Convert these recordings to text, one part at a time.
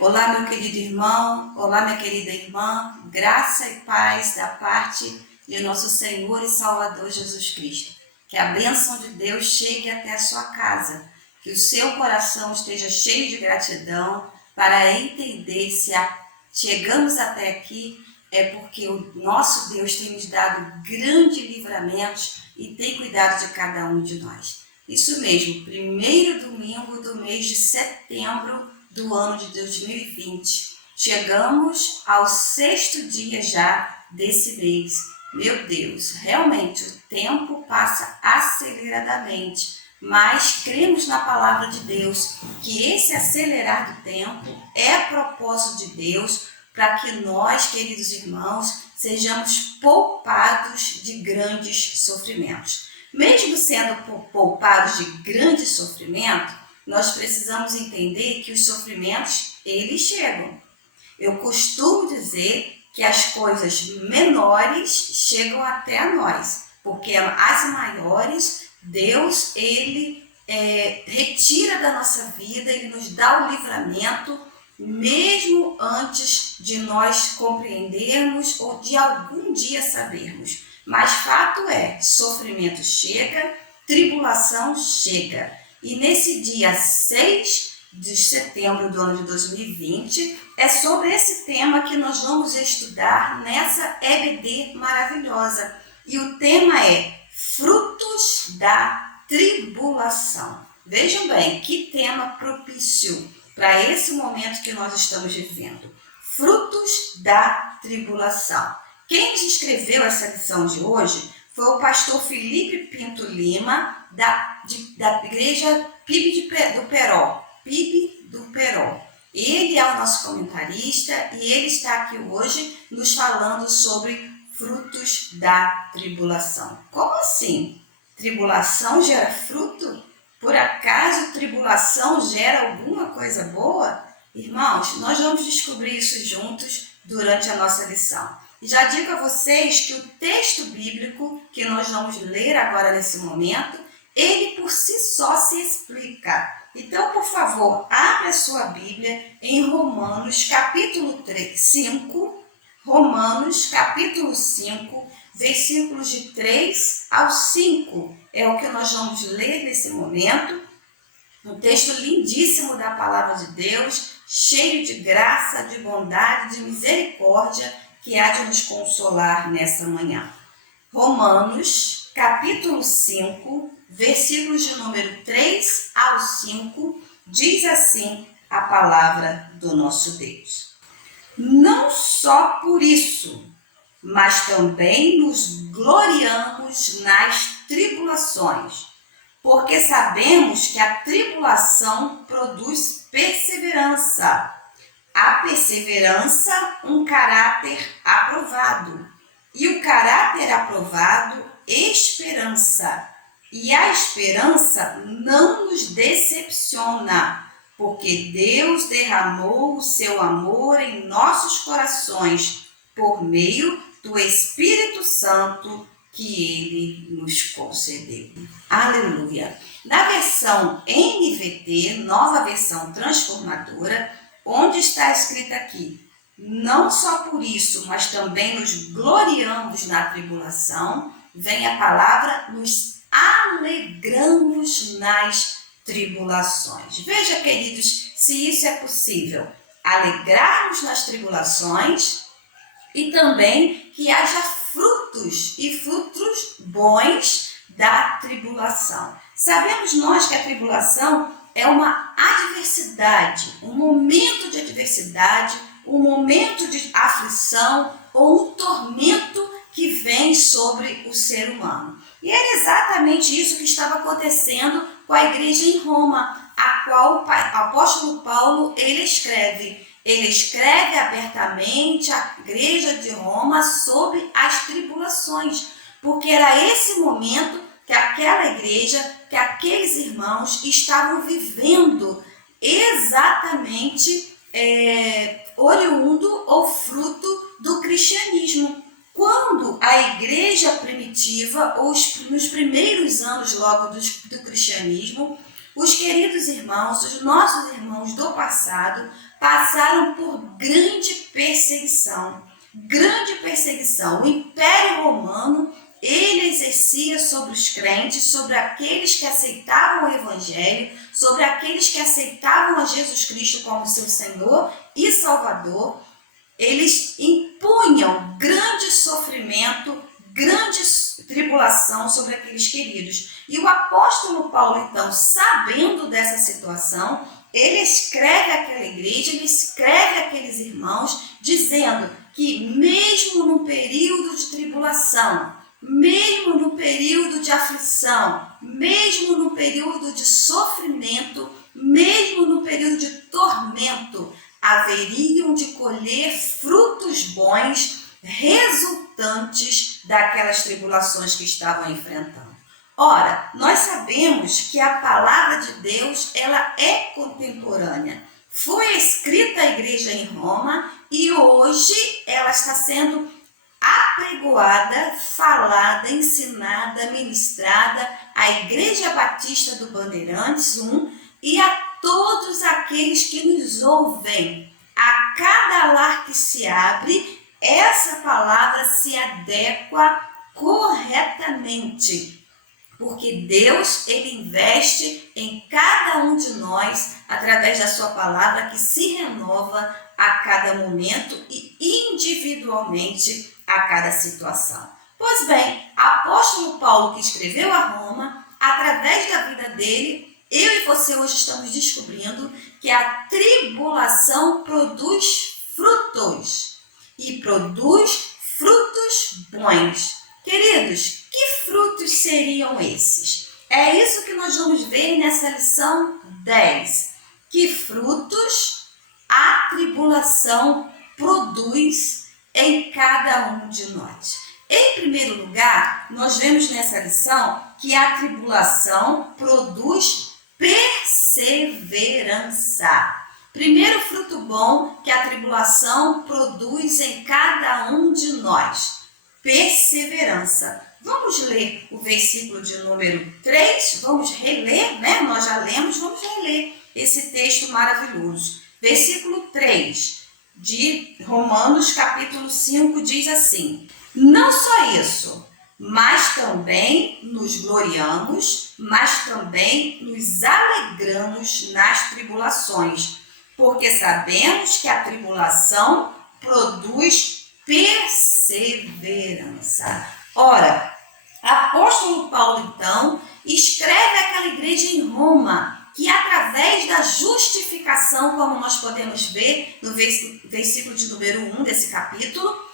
Olá, meu querido irmão, olá, minha querida irmã, graça e paz da parte de nosso Senhor e Salvador Jesus Cristo. Que a bênção de Deus chegue até a sua casa, que o seu coração esteja cheio de gratidão para entender se chegamos até aqui é porque o nosso Deus tem nos dado grandes livramentos e tem cuidado de cada um de nós. Isso mesmo, primeiro domingo do mês de setembro do ano de 2020. Chegamos ao 6º dia já desse mês. Meu Deus, realmente o tempo passa aceleradamente, mas cremos na palavra de Deus que esse acelerar do tempo é propósito de Deus para que nós, queridos irmãos, sejamos poupados de grandes sofrimentos. Mesmo sendo poupados de grande sofrimento, nós precisamos entender que os sofrimentos, eles chegam. Eu costumo dizer que as coisas menores chegam até nós, porque as maiores, Deus, ele retira da nossa vida, ele nos dá o livramento, mesmo antes de nós compreendermos ou de algum dia sabermos. Mas fato é, sofrimento chega, tribulação chega. E nesse dia 6 de setembro do ano de 2020, é sobre esse tema que nós vamos estudar nessa EBD maravilhosa. E o tema é Frutos da Tribulação. Vejam bem, que tema propício para esse momento que nós estamos vivendo. Frutos da Tribulação. Quem escreveu essa lição de hoje foi o pastor Felipe Pinto Lima, da igreja PIB do Peró. Ele é o nosso comentarista e ele está aqui hoje nos falando sobre frutos da tribulação. Como assim? Tribulação gera fruto? Por acaso tribulação gera alguma coisa boa? Irmãos, nós vamos descobrir isso juntos durante a nossa lição. E já digo a vocês que o texto bíblico que nós vamos ler agora nesse momento, ele por si só se explica. Então, por favor, abra a sua Bíblia em Romanos capítulo 5, Romanos capítulo 5, versículos de 3 ao 5. É o que nós vamos ler nesse momento. Um texto lindíssimo da palavra de Deus, cheio de graça, de bondade, de misericórdia, que há de nos consolar nessa manhã. Romanos, capítulo 5, versículos de número 3 ao 5, diz assim a palavra do nosso Deus. Não só por isso, mas também nos gloriamos nas tribulações, porque sabemos que a tribulação produz perseverança. A perseverança, um caráter aprovado. E o caráter aprovado, esperança. E a esperança não nos decepciona, porque Deus derramou o seu amor em nossos corações por meio do Espírito Santo que Ele nos concedeu. Aleluia! Na versão NVT, nova versão transformadora, onde está escrito aqui, não só por isso, mas também nos gloriamos na tribulação, vem a palavra, nos alegramos nas tribulações. Veja, queridos, se isso é possível, alegrarmos nas tribulações e também que haja frutos e frutos bons da tribulação. Sabemos nós que a tribulação é uma adversidade, um momento de adversidade, um momento de aflição ou um tormento que vem sobre o ser humano. E era exatamente isso que estava acontecendo com a igreja em Roma, a qual o apóstolo Paulo ele escreve abertamente à igreja de Roma sobre as tribulações, porque era esse momento que aquela igreja, que aqueles irmãos estavam vivendo exatamente oriundo ou fruto do cristianismo. Quando a igreja primitiva, ou nos primeiros anos logo do cristianismo, os queridos irmãos, os nossos irmãos do passado, passaram por grande perseguição. Grande perseguição. O Império Romano, ele exercia sobre os crentes, sobre aqueles que aceitavam o Evangelho, sobre aqueles que aceitavam a Jesus Cristo como seu Senhor e Salvador. Eles impunham grande sofrimento, grande tribulação sobre aqueles queridos. E o apóstolo Paulo, então, sabendo dessa situação, ele escreve àquela igreja, ele escreve àqueles irmãos, dizendo que mesmo no período de tribulação, mesmo no período de aflição, mesmo no período de sofrimento, mesmo no período de tormento, haveriam de colher frutos bons resultantes daquelas tribulações que estavam enfrentando. Ora, nós sabemos que a palavra de Deus, ela é contemporânea. Foi escrita à igreja em Roma e hoje ela está sendo apregoada, falada, ensinada, ministrada à Igreja Batista do Bandeirantes 1 e a todos aqueles que nos ouvem. A cada lar que se abre, essa palavra se adequa corretamente, porque Deus, ele investe em cada um de nós através da sua palavra que se renova a cada momento e individualmente a cada situação. Pois bem, apóstolo Paulo, que escreveu a Roma, através da vida dele, eu e você hoje estamos descobrindo que a tribulação produz frutos e produz frutos bons. Queridos, que frutos seriam esses? É isso que nós vamos ver nessa lição 10. Que frutos a tribulação produz em cada um de nós? Em primeiro lugar, nós vemos nessa lição que a tribulação produz perseverança. Primeiro fruto bom que a tribulação produz em cada um de nós: perseverança. Vamos ler o versículo de número 3, vamos reler, né? Nós já lemos, vamos reler esse texto maravilhoso. Versículo 3 de Romanos, capítulo 5, diz assim: não só isso, mas também nos gloriamos, mas também nos alegramos nas tribulações, porque sabemos que a tribulação produz perseverança. Ora, apóstolo Paulo, então, escreve àquela igreja em Roma, que através da justificação, como nós podemos ver no versículo de número 1 desse capítulo,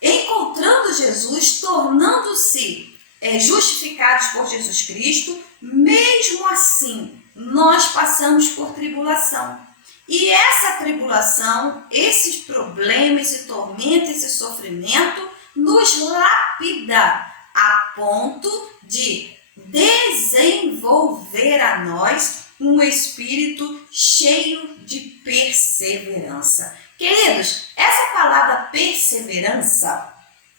encontrando Jesus, tornando-se justificados por Jesus Cristo, mesmo assim, nós passamos por tribulação. E essa tribulação, esses problemas, esse tormento, esse sofrimento, nos lapida a ponto de desenvolver a nós um espírito cheio de perseverança. Queridos, essa palavra perseverança,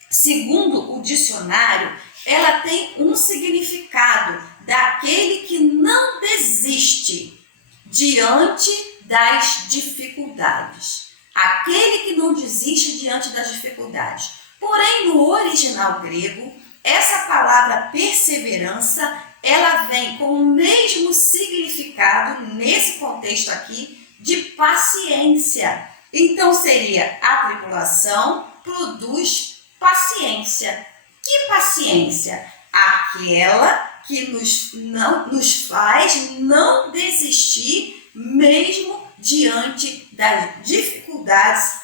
segundo o dicionário, ela tem um significado daquele que não desiste diante das dificuldades. Aquele que não desiste diante das dificuldades. Porém, no original grego, essa palavra perseverança, ela vem com o mesmo significado, nesse contexto aqui, de paciência. Então, seria a tribulação produz paciência. Que paciência? Aquela que nos faz não desistir mesmo diante das dificuldades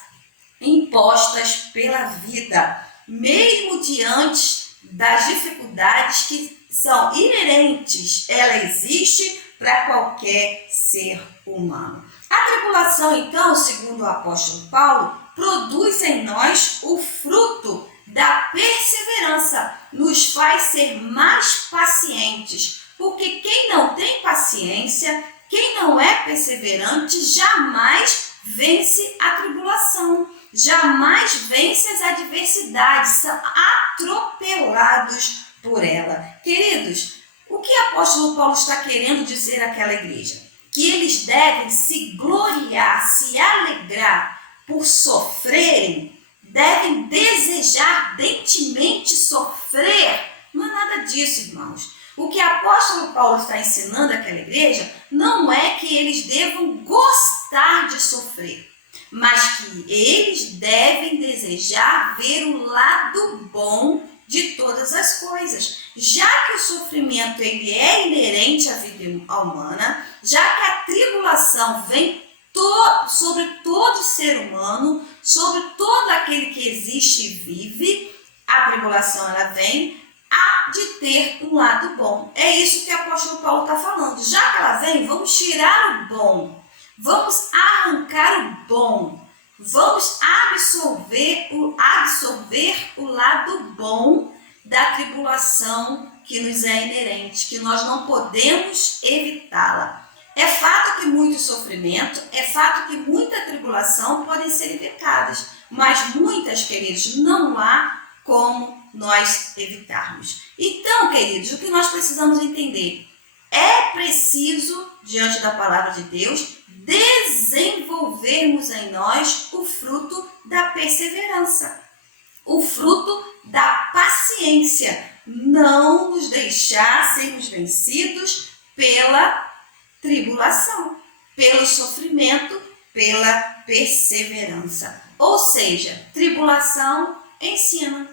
impostas pela vida, mesmo diante das dificuldades que são inerentes, ela existe para qualquer ser humano. A tribulação, então, segundo o apóstolo Paulo, produz em nós o fruto da perseverança, nos faz ser mais pacientes, porque quem não tem paciência, quem não é perseverante, jamais vence a tribulação, jamais vence as adversidades, são atropelados por ela. Queridos, o que o apóstolo Paulo está querendo dizer àquela igreja? que eles devem se gloriar, se alegrar por sofrerem, devem desejar ardentemente sofrer. Não é nada disso, irmãos. O que o apóstolo Paulo está ensinando àquela igreja não é que eles devam gostar de sofrer, mas que eles devem desejar ver o lado bom de todas as coisas. Já que o sofrimento ele é inerente à vida humana, já que a tribulação vem sobre todo ser humano, sobre todo aquele que existe e vive, a tribulação ela vem, há de ter um lado bom. É isso que o apóstolo Paulo está falando. Já que ela vem, vamos tirar o bom, vamos arrancar o bom, vamos absorver o lado bom da tribulação que nos é inerente, que nós não podemos evitá-la. É fato que muito sofrimento, é fato que muita tribulação podem ser evitadas, mas muitas, queridos, não há como nós evitarmos. Então, queridos, o que nós precisamos entender? É preciso, diante da palavra de Deus, desenvolvermos em nós o fruto da perseverança, o fruto da paciência, não nos deixar sermos vencidos pela tribulação, pelo sofrimento, pela perseverança. Ou seja, tribulação ensina.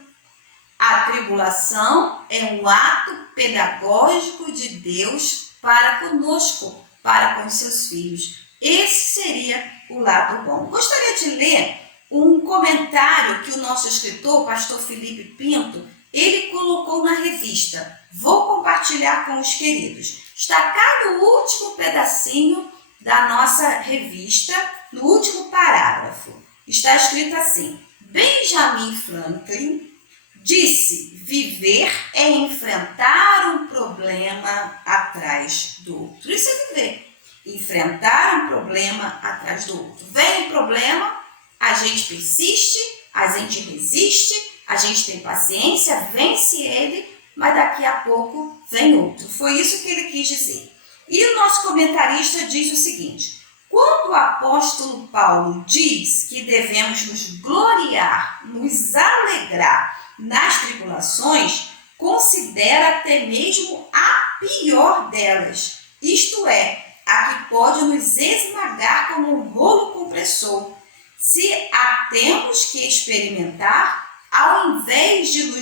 A tribulação é um ato pedagógico de Deus para conosco, para com seus filhos. Esse seria o lado bom. Gostaria de ler um comentário que o nosso escritor, o pastor Felipe Pinto, ele colocou na revista. Vou compartilhar com os queridos. Está cá no último pedacinho da nossa revista, no último parágrafo. Está escrito assim: Benjamin Franklin disse: viver é enfrentar um problema atrás do outro. Isso é viver. Enfrentar um problema atrás do outro. Vem um problema, a gente persiste, a gente resiste, a gente tem paciência, vence ele, mas daqui a pouco vem outro. Foi isso que ele quis dizer. E o nosso comentarista diz o seguinte: quando o apóstolo Paulo diz que devemos nos gloriar, nos alegrar nas tribulações, considera até mesmo a pior delas, isto é, a que pode nos esmagar como um rolo compressor. Se a temos que experimentar, ao invés de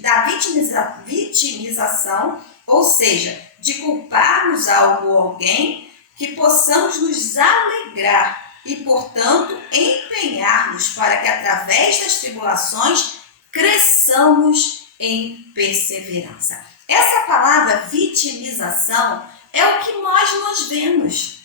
da vitimização, ou seja, de culparmos algo ou alguém, que possamos nos alegrar e, portanto, empenhar-nos para que, através das tribulações, cresçamos em perseverança. Essa palavra vitimização é o que nós vemos.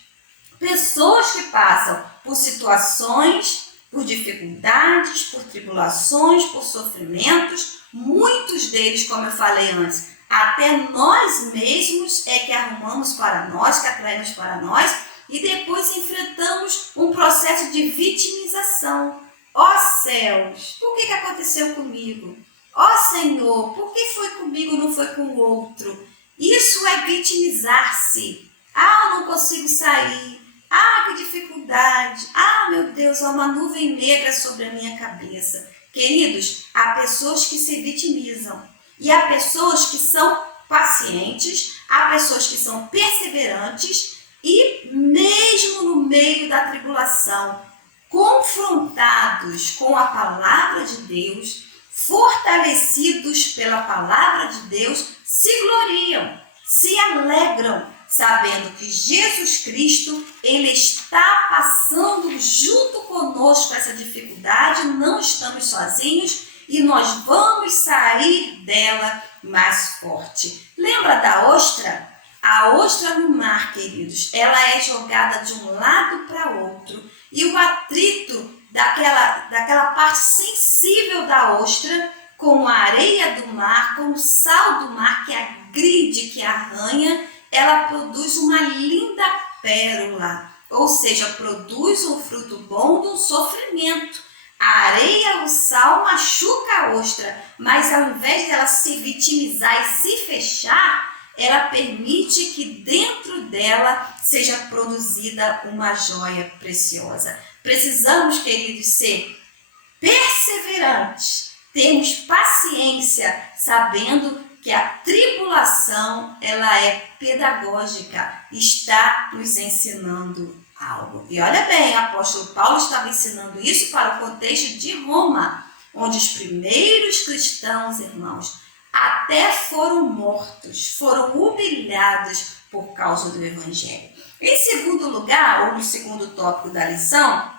Pessoas que passam por situações, por dificuldades, por tribulações, por sofrimentos, muitos deles, como eu falei antes, até nós mesmos é que arrumamos para nós, que atraímos para nós, e depois enfrentamos um processo de vitimização. Ó céus, por que aconteceu comigo? Ó Senhor, por que foi comigo e não foi com o outro? Isso é vitimizar-se. Ah, eu não consigo sair. Ah, que dificuldade. Ah, meu Deus, há uma nuvem negra sobre a minha cabeça. Queridos, há pessoas que se vitimizam. E há pessoas que são pacientes, há pessoas que são perseverantes e mesmo no meio da tribulação, confrontados com a palavra de Deus, fortalecidos pela palavra de Deus, se gloriam, se alegram, sabendo que Jesus Cristo, Ele está passando junto conosco essa dificuldade, não estamos sozinhos e nós vamos sair dela mais forte. Lembra da ostra? A ostra no mar, queridos, ela é jogada de um lado para outro e o atrito daquela parte sensível da ostra com a areia do mar, com o sal do mar que agride, que arranha, ela produz uma linda pérola, ou seja, produz um fruto bom de um sofrimento. A areia, o sal machuca a ostra, mas ao invés dela se vitimizar e se fechar, ela permite que dentro dela seja produzida uma joia preciosa. Precisamos, queridos, ser perseverantes, termos paciência, sabendo que a tribulação ela é pedagógica, está nos ensinando algo. E olha bem, o apóstolo Paulo estava ensinando isso para o contexto de Roma, onde os primeiros cristãos, irmãos, até foram mortos, foram humilhados por causa do Evangelho. Em segundo lugar, ou no segundo tópico da lição,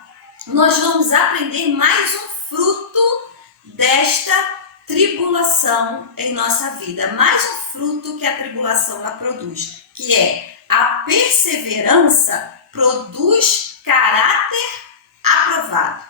nós vamos aprender mais um fruto desta tribulação em nossa vida, mais um fruto que a tribulação ela produz, que é a perseverança produz caráter aprovado.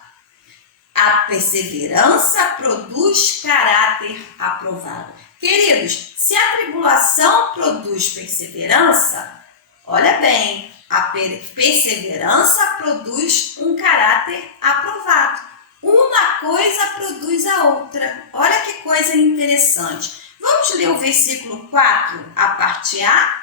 A perseverança produz caráter aprovado. Queridos, se a tribulação produz perseverança, olha bem, a perseverança produz um caráter aprovado. Uma coisa produz a outra. Olha que coisa interessante. Vamos ler o versículo 4, a parte A?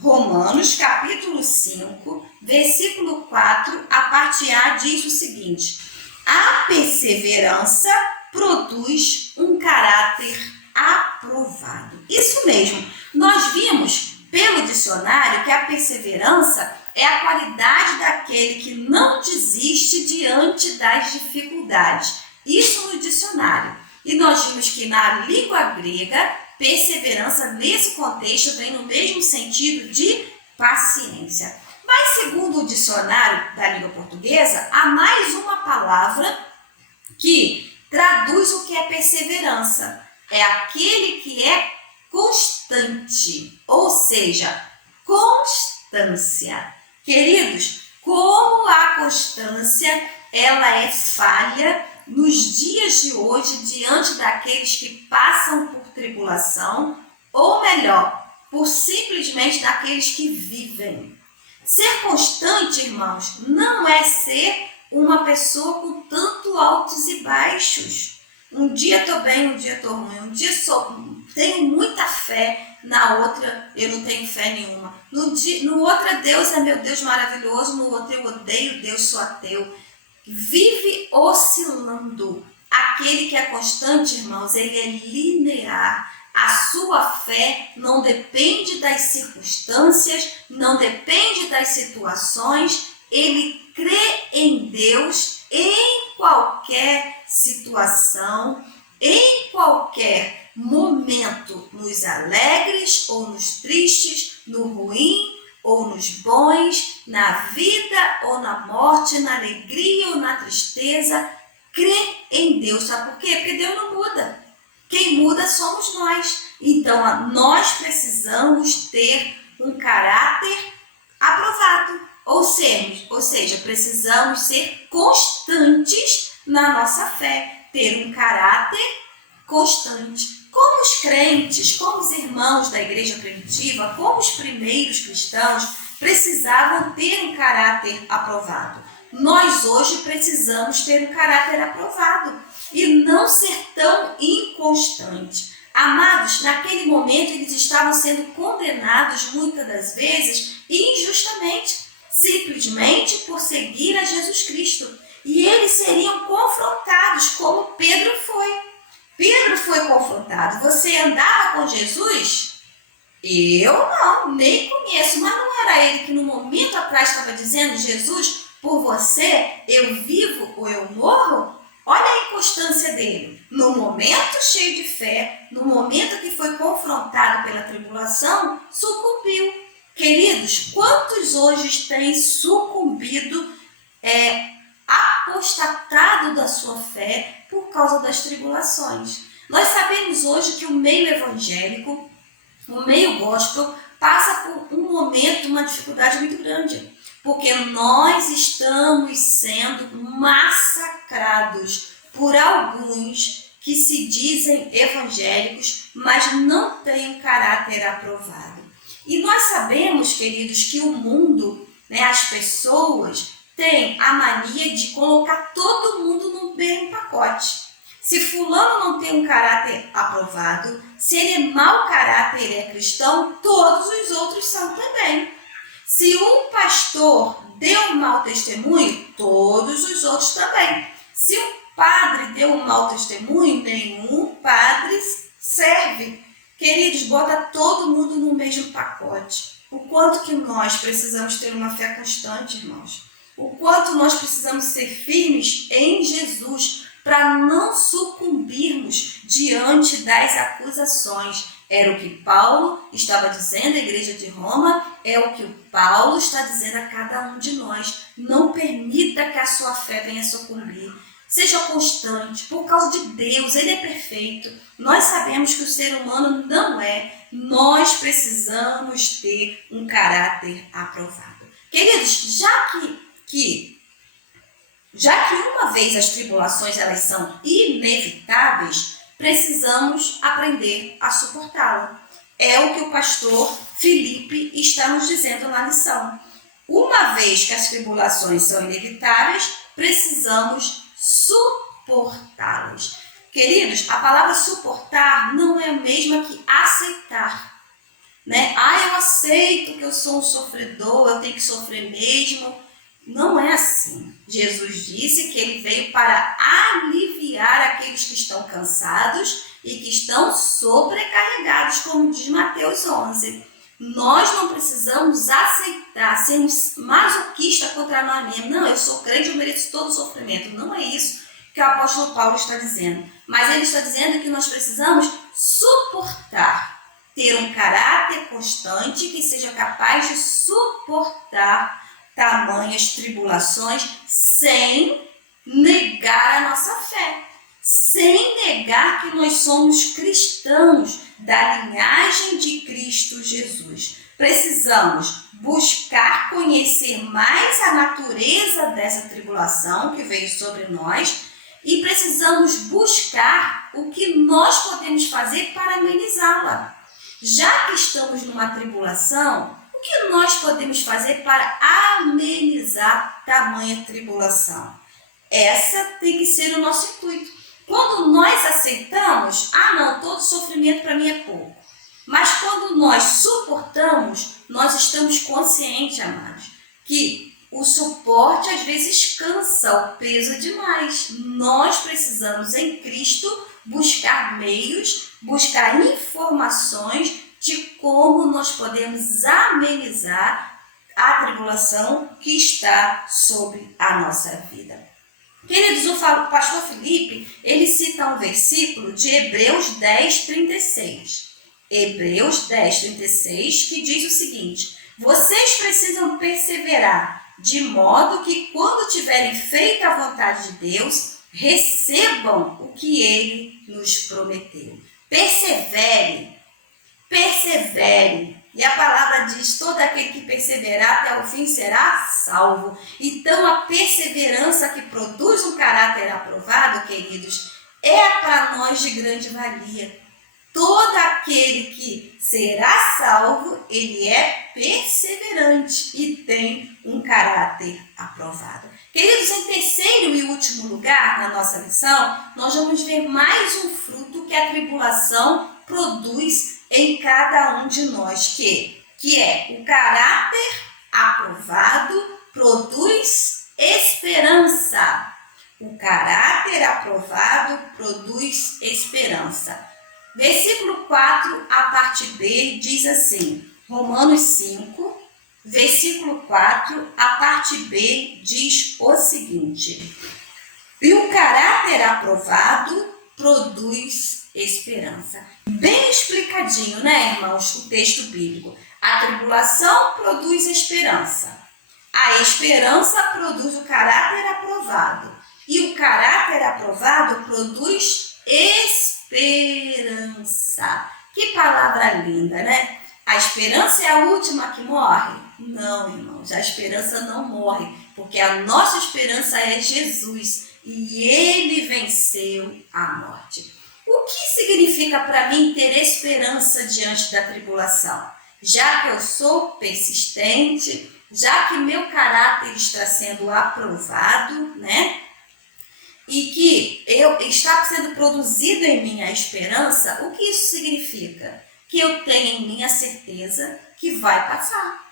Romanos, capítulo 5, versículo 4, a parte A diz o seguinte: a perseverança produz um caráter aprovado. Isso mesmo, nós vimos pelo dicionário que a perseverança é a qualidade daquele que não desiste diante das dificuldades. Isso no dicionário. E nós vimos que na língua grega, perseverança nesse contexto vem no mesmo sentido de paciência. Mas segundo o dicionário da língua portuguesa, há mais uma palavra que traduz o que é perseverança. É aquele que é constante, ou seja, constância. Queridos, como a constância ela é falha nos dias de hoje diante daqueles que passam por tribulação, ou melhor, por simplesmente daqueles que vivem. Ser constante, irmãos, não é ser uma pessoa com tanto altos e baixos. Um dia estou bem, um dia estou ruim, um dia tenho muita fé, na outra eu não tenho fé nenhuma. No outro Deus é meu Deus maravilhoso, no outro eu odeio Deus, sou ateu. Vive oscilando. Aquele que é constante, irmãos, ele é linear. A sua fé não depende das circunstâncias, não depende das situações. Ele crê em Deus em qualquer situação, em qualquer momento, nos alegres ou nos tristes, no ruim ou nos bons, na vida ou na morte, na alegria ou na tristeza. Crê em Deus. Sabe por quê? Porque Deus não muda. Quem muda somos nós. Então, nós precisamos ter um caráter aprovado. Ou seja, precisamos ser constantes na nossa fé. Ter um caráter constante. Como os crentes, como os irmãos da igreja primitiva, como os primeiros cristãos, precisavam ter um caráter aprovado. Nós hoje precisamos ter um caráter aprovado e não ser tão inconstante. Amados, naquele momento eles estavam sendo condenados muitas das vezes injustamente, simplesmente por seguir a Jesus Cristo. E eles seriam confrontados como Pedro foi. Pedro foi confrontado. Você andava com Jesus? Eu não, nem conheço. Mas não era ele que no momento atrás estava dizendo: Jesus, por você eu vivo ou eu morro? Olha a inconstância dele. No momento cheio de fé, no momento que foi confrontado pela tribulação, sucumbiu. Queridos, quantos hoje têm sucumbido, apostatado da sua fé por causa das tribulações? Nós sabemos hoje que o meio evangélico, o meio gospel, passa por um momento, uma dificuldade muito grande, porque nós estamos sendo massacrados por alguns que se dizem evangélicos, mas não têm um caráter aprovado. E nós sabemos, queridos, que o mundo, as pessoas, têm a mania de colocar todo mundo no mesmo pacote. Se fulano não tem um caráter aprovado, se ele é mau caráter e é cristão, todos os outros são também. Se um pastor deu um mau testemunho, todos os outros também. Se um padre deu um mau testemunho, nenhum padre serve. Queridos, bota todo mundo no mesmo pacote. O quanto que nós precisamos ter uma fé constante, irmãos. O quanto nós precisamos ser firmes em Jesus para não sucumbirmos diante das acusações. Era o que Paulo estava dizendo à igreja de Roma, é o que o Paulo está dizendo a cada um de nós. Não permita que a sua fé venha sucumbir. Seja constante, por causa de Deus, Ele é perfeito. Nós sabemos que o ser humano não é. Nós precisamos ter um caráter aprovado. Queridos, já que uma vez as tribulações elas são inevitáveis, precisamos aprender a suportá-la. É o que o pastor Felipe está nos dizendo na lição. Uma vez que as tribulações são inevitáveis, precisamos suportá-las. Queridos, a palavra suportar não é a mesma que aceitar, né? Eu aceito que eu sou um sofredor, eu tenho que sofrer mesmo. Não é assim. Jesus disse que ele veio para aliviar aqueles que estão cansados e que estão sobrecarregados, como diz Mateus 11. Nós não precisamos aceitar, sermos masoquistas contra nós mesmos. Não, eu sou crente, eu mereço todo o sofrimento. Não é isso que o apóstolo Paulo está dizendo. Mas ele está dizendo que nós precisamos suportar, ter um caráter constante que seja capaz de suportar tamanhas tribulações sem negar a nossa fé, sem negar que nós somos cristãos da linhagem de Cristo Jesus. Precisamos buscar conhecer mais a natureza dessa tribulação que veio sobre nós e precisamos buscar o que nós podemos fazer para amenizá-la. Já que estamos numa tribulação, o que nós podemos fazer para amenizar tamanha tribulação? Essa tem que ser o nosso intuito. Quando nós aceitamos, não, todo sofrimento para mim é pouco. Mas quando nós suportamos, nós estamos conscientes, amados, que o suporte às vezes cansa, o peso é demais. Nós precisamos em Cristo buscar meios, buscar informações de como nós podemos amenizar a tribulação que está sobre a nossa vida. Queridos, o pastor Felipe, ele cita um versículo de Hebreus 10:36. Hebreus 10:36, que diz o seguinte: vocês precisam perseverar, de modo que quando tiverem feito a vontade de Deus, recebam o que Ele nos prometeu. Persevere. E a palavra diz, todo aquele que perseverar até o fim será salvo. Então a perseverança que produz um caráter aprovado, queridos, é para nós de grande valia. Todo aquele que será salvo, ele é perseverante e tem um caráter aprovado. Queridos, em terceiro e último lugar, na nossa lição, nós vamos ver mais um fruto que a tribulação produz em cada um de nós, que é o caráter aprovado produz esperança. O caráter aprovado produz esperança. Versículo 4, a parte B, diz assim, Romanos 5, versículo 4, a parte B, diz o seguinte: e o caráter aprovado produz esperança. Bem explicadinho, né, irmãos, o texto bíblico. A tribulação produz esperança. A esperança produz o caráter aprovado. E o caráter aprovado produz esperança. Que palavra linda, né? A esperança é a última que morre? Não, irmãos, a esperança não morre, porque a nossa esperança é Jesus e Ele venceu a morte. O que significa para mim ter esperança diante da tribulação? Já que eu sou persistente, já que meu caráter está sendo aprovado, né? E que está sendo produzido em mim a esperança, o que isso significa? Que eu tenho em mim a certeza que vai passar.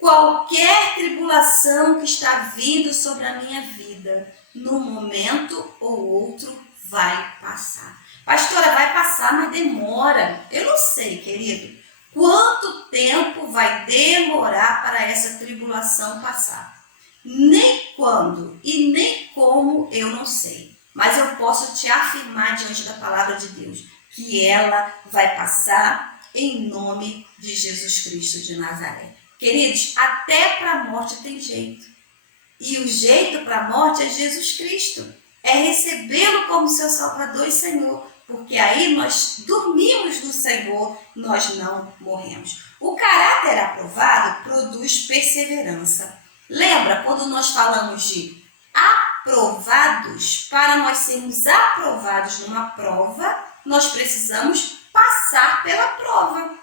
Qualquer tribulação que está vindo sobre a minha vida, num momento ou outro, vai passar. Pastora, vai passar, mas demora. Eu não sei, querido, quanto tempo vai demorar para essa tribulação passar. Nem quando e nem como eu não sei. Mas eu posso te afirmar diante da palavra de Deus que ela vai passar em nome de Jesus Cristo de Nazaré. Queridos, até para a morte tem jeito. E o jeito para a morte é Jesus Cristo. É recebê-lo como seu Salvador e Senhor. Porque aí nós dormimos no Senhor, nós não morremos. O caráter aprovado produz perseverança. Lembra quando nós falamos de aprovados? Para nós sermos aprovados numa prova, nós precisamos passar pela prova.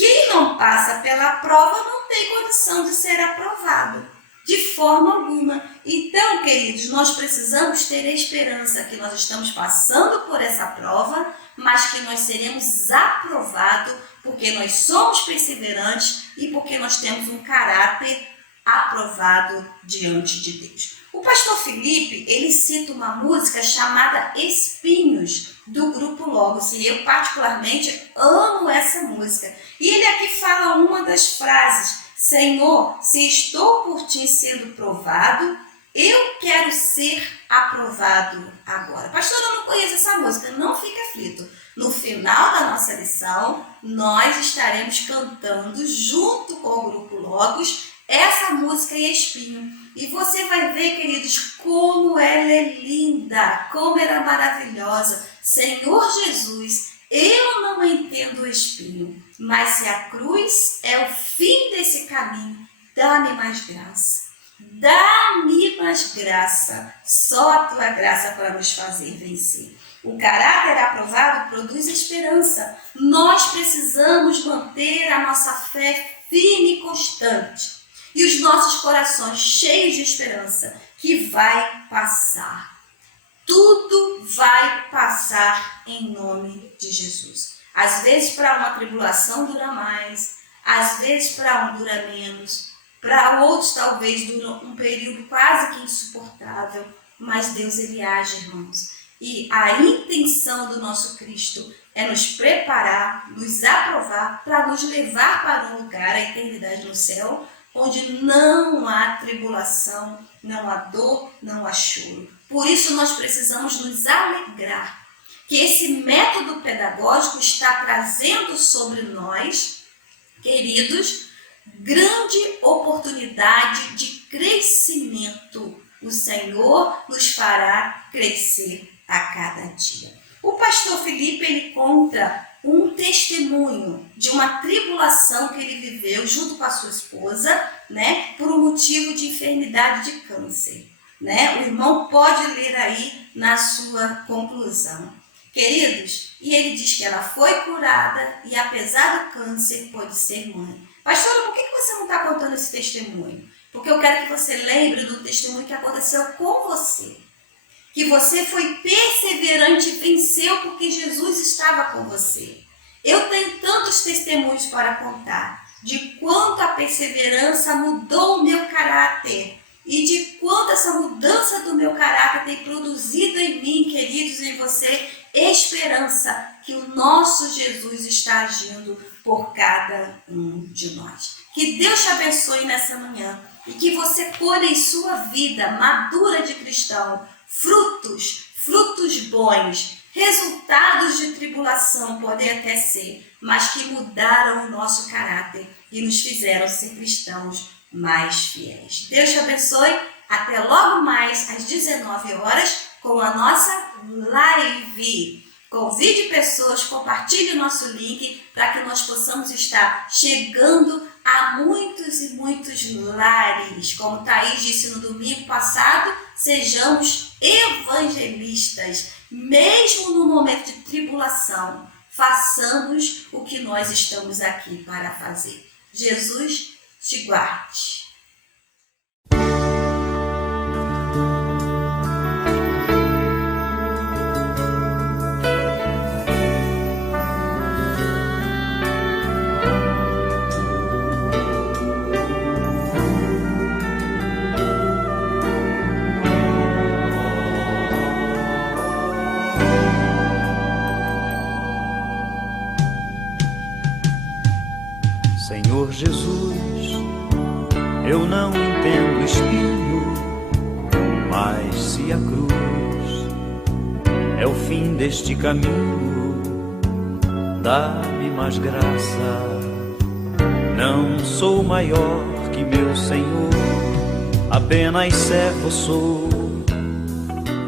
Quem não passa pela prova não tem condição de ser aprovado, de forma alguma. Então, queridos, nós precisamos ter a esperança que nós estamos passando por essa prova, mas que nós seremos aprovados porque nós somos perseverantes e porque nós temos um caráter aprovado diante de Deus. O pastor Felipe, ele cita uma música chamada Espinhos, do grupo Logos, e eu particularmente amo essa música. E ele aqui fala uma das frases: Senhor, se estou por ti sendo provado, eu quero ser aprovado agora. Pastor, eu não conheço essa música, não fique aflito. No final da nossa lição, nós estaremos cantando junto com o grupo Logos essa música e Espinho. E você vai ver, queridos, como ela é linda, como ela é maravilhosa. Senhor Jesus, eu não entendo o espinho, mas se a cruz é o fim desse caminho, dá-me mais graça. Dá-me mais graça, só a tua graça para nos fazer vencer. O caráter aprovado produz esperança. Nós precisamos manter a nossa fé firme e constante e os nossos corações cheios de esperança que vai passar. Tudo vai passar em nome de Jesus. Às vezes para uma tribulação dura mais, às vezes para um dura menos, para outros talvez dura um período quase que insuportável, mas Deus ele age, irmãos. E a intenção do nosso Cristo é nos preparar, nos aprovar para nos levar para um lugar, a eternidade no céu, onde não há tribulação, não há dor, não há choro. Por isso nós precisamos nos alegrar que esse método pedagógico está trazendo sobre nós, queridos, grande oportunidade de crescimento. O Senhor nos fará crescer a cada dia. O pastor Felipe, ele conta um testemunho de uma tribulação que ele viveu junto com a sua esposa, né, por um motivo de enfermidade de câncer. Né? O irmão pode ler aí na sua conclusão. Queridos, e ele diz que ela foi curada e apesar do câncer pode ser mãe. Pastora, por que você não está contando esse testemunho? Porque eu quero que você lembre do testemunho que aconteceu com você. Que você foi perseverante e venceu porque Jesus estava com você. Eu tenho tantos testemunhos para contar de quanto a perseverança mudou o meu caráter e de quanto essa mudança do meu caráter tem produzido em mim, queridos, em você, esperança que o nosso Jesus está agindo por cada um de nós. Que Deus te abençoe nessa manhã e que você colha em sua vida madura de cristão frutos bons, resultados de tribulação podem até ser, mas que mudaram o nosso caráter e nos fizeram ser cristãos mais fiéis. Deus te abençoe. Até logo mais às 19 horas com a nossa live. Convide pessoas, compartilhe o nosso link para que nós possamos estar chegando a muitos e muitos lares. Como Thaís disse no domingo passado, sejamos evangelistas. Mesmo no momento de tribulação, façamos o que nós estamos aqui para fazer. Jesus te guarde. Eu não entendo espinho, mas se a cruz é o fim deste caminho, dá-me mais graça. Não sou maior que meu Senhor, apenas servo sou,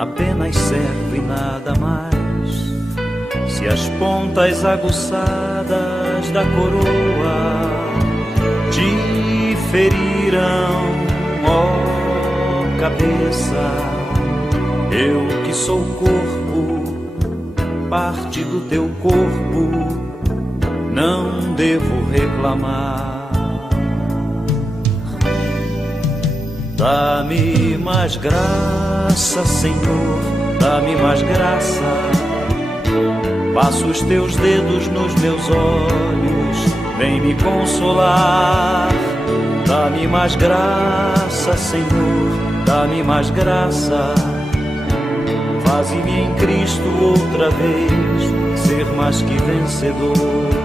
apenas servo e nada mais. Se as pontas aguçadas da coroa te feriram, ó cabeça, eu que sou corpo, parte do teu corpo, não devo reclamar. Dá-me mais graça, Senhor, dá-me mais graça. Passa os teus dedos nos meus olhos, vem me consolar. Dá-me mais graça, Senhor, dá-me mais graça. Faze-me em Cristo outra vez ser mais que vencedor.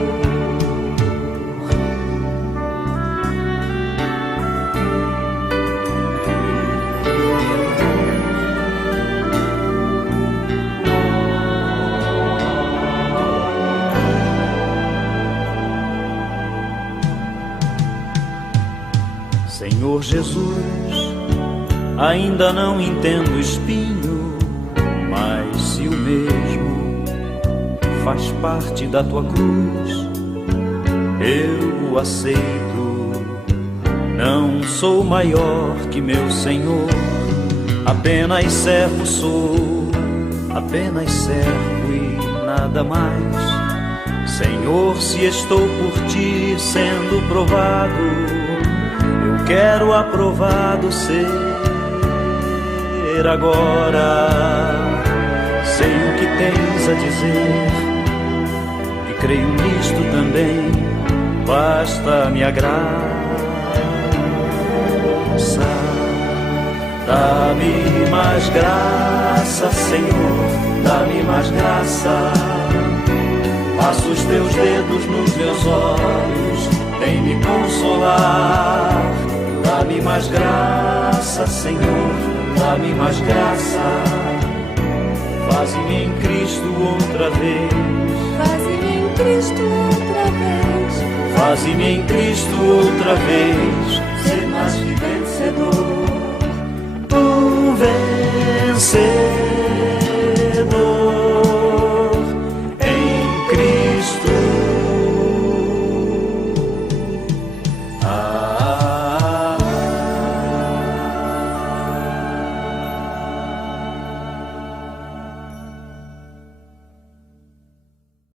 Senhor Jesus, ainda não entendo espinho, mas se o mesmo faz parte da tua cruz, eu o aceito. Não sou maior que meu Senhor, apenas servo sou, apenas servo e nada mais. Senhor, se estou por ti sendo provado, quero aprovado ser agora. Sei o que tens a dizer e creio nisto também, basta-me a graça. Dá-me mais graça, Senhor, dá-me mais graça. Passa os teus dedos nos meus olhos, vem me consolar. Dá-me mais graça, Senhor, dá-me mais graça. Faze-me em Cristo outra vez. Faze-me em Cristo outra vez. Faze-me em Cristo outra vez